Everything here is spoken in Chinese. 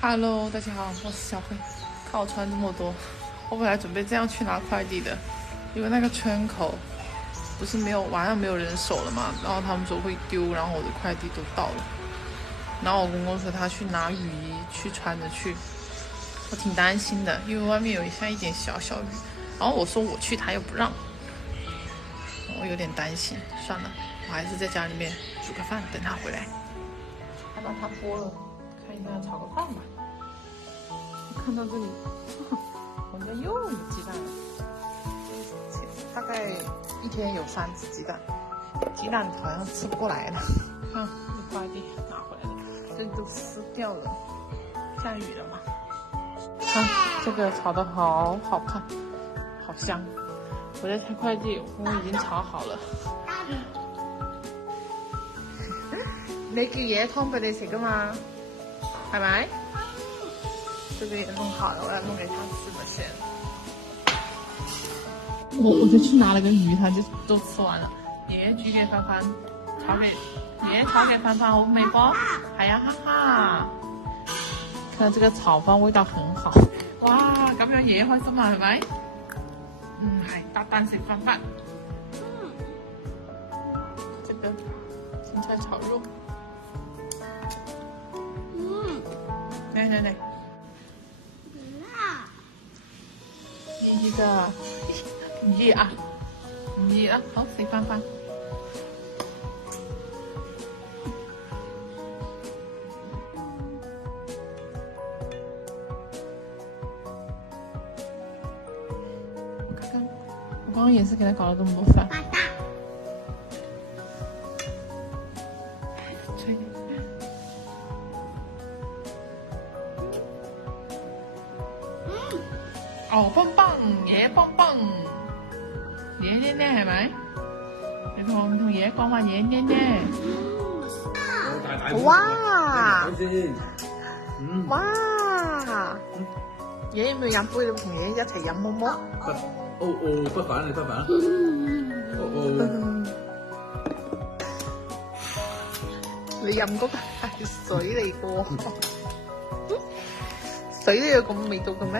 Hello，大家好，我是小慧。看我穿这么多，我本来准备这样去拿快递的，因为那个圈口不是晚上没有人守了嘛，然后他们说会丢，然后我的快递都到了。然后我公公说他去拿雨衣去穿着去，我挺担心的，因为外面有下一点小雨。然后我说我去，他又不让，我有点担心。算了，我还是在家里面煮个饭，等他回来。还把它剥了。看一下炒个饭吧。看到这里，我们家又有鸡蛋了。大概一天有3只鸡蛋，鸡蛋好像吃不过来了。看，这快递拿回来的，这都湿掉了，下雨了嘛。看这个炒的好好看，好香。我在拆快递，我已經炒好了。你叫椰湯俾你食噶嘛？係咪？這個也弄好了，我要弄給他吃了先。我就去拿了個魚，他就都吃完了。爺爺煮給凡凡，爺爺炒給凡凡好味不？係呀，哈哈。看這個炒飯味道很好。哇，咁樣爺爺開心啊，係咪？係搭飯食飯飯。這個青菜炒肉。嚟，熱噶，唔熱啊？唔熱啊？好，食飯飯。我剛剛也是給他搞了這麼多飯。哦，棒棒，爺爺棒棒，爺爺奶奶係咪？你同爺爺講話爺爺奶奶。哇！哇！爺爺要唔要飲杯？你同爺爺一齊飲好唔好？不煩你不煩。你飲嗰個係水嚟個，水都有咁味道嘅咩？